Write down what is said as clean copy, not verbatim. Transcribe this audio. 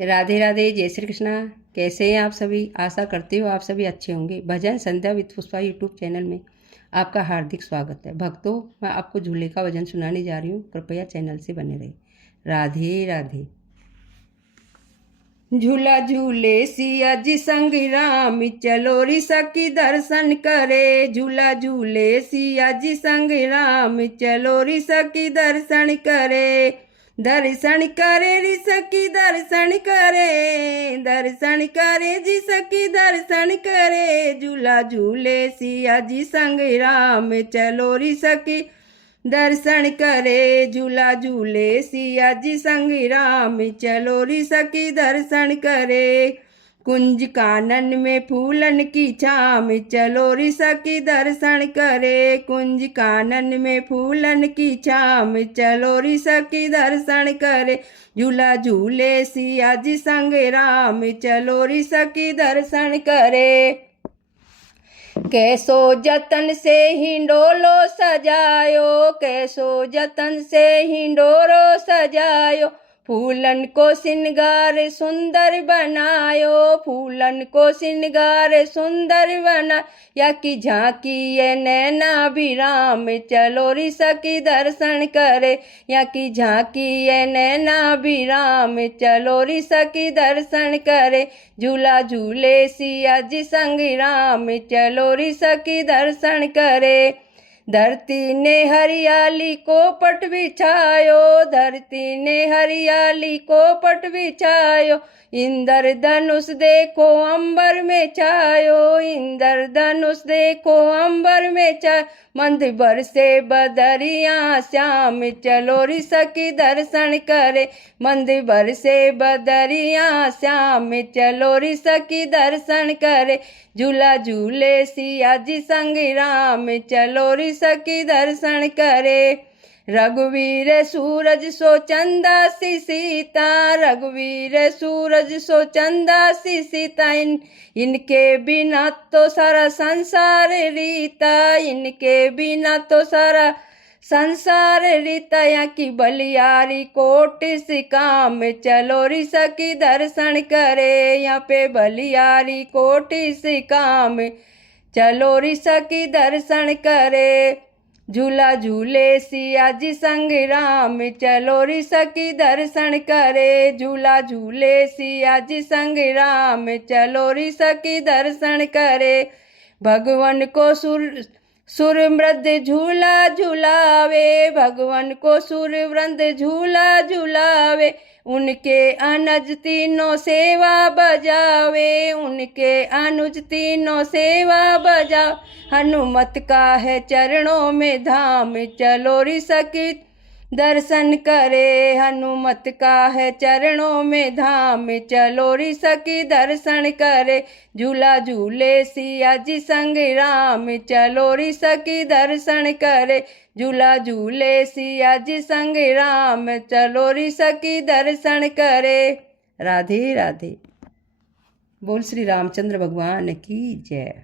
राधे राधे, जय श्री कृष्णा। कैसे हैं आप सभी? आशा करती हूँ आप सभी अच्छे होंगे। भजन संध्या विद पुष्पा यूट्यूब चैनल में आपका हार्दिक स्वागत है। भक्तों, मैं आपको झूले का भजन सुनाने जा रही हूँ, कृपया चैनल से बने रहे। राधे राधे। झूला झूले सिया जी संग राम, चलो री सखी दर्शन करे। झूला झूले सिया जी संग राम, चलो री सखी दर्शन करे। दर्शन करे री सखी दर्शन करे, दर्शन करे जी सखी दर्शन करे। झूला झूले सिया जी संग राम, चलो री सखी दर्शन करे। झूला झूले सिया जी संग राम, चलो री सखी दर्शन करे। कुंज कानन में फूलन की छाम, चलो री सखी दर्शन करे। कुंज कानन में फूलन की छाम, चलो री सखी दर्शन करे। झूला झूले सिया जी संग राम, चलो री सखी दर्शन करे। कैसो जतन से हिंडोलो सजायो, कैसो जतन से हिंडोरो सजायो। फूलन को सिंगार सुंदर बनायो, फूलन को सिंगार सुंदर बना। या की झांकी ये नैना विराम, चलो री सखी दर्शन करे। या की झांकी ये नैना विराम, चलो री सखी दर्शन करे। झूला झूले सिया जी संग राम, चलो री सखी दर्शन करे। धरती ने हरियाली को पट बिछायो, धरती ने हरियाली को पट बिछायो। इंद्र धनुष देखो अंबर में छायो, इंद्र धनुष देखो अंबर में छायो। मंद बरसे बदरिया श्याम, चलो री सखी दर्शन करे। मंद बरसे बदरिया श्याम, चलो री सखी दर्शन करे। झूला झूले सिया जी संग राम, चलो री सखी दर्शन करे। रघुवीर सूरज सो चंदा सी सीता, रघुवीर सूरज सो चंदा सी सीता। इनके बिना तो सारा संसार रीता, इनके बिना तो सारा संसार रीता। की बलियारी कोटि से काम, चलो री सखी दर्शन करे। यहाँ पे बलियारी कोटि से काम, चलो री सखी दर्शन करे। झूला झूले सिया जी संग राम, चलो री सखी दर्शन करे। झूला झूले सिया जी संग राम, चलो री सखी दर्शन करे। भगवान को सुर मृद झूला झूलावे, भगवान को सुर वृंद झूला झूलावे। उनके अनुज तीनों सेवा बजावे, उनके अनुज तीनों सेवा बजाओ। हनुमत का है चरणों में धाम, चलो री सखी दर्शन करे। हनुमत का है चरणों में धाम, चलो री सखी दर्शन करे। झूला झूले सिया जी संग राम, चलो री सखी दर्शन करे। झूला झूले सिया जी संग राम, चलो री सखी दर्शन करे। राधे राधे। बोल श्री रामचंद्र भगवान की जय।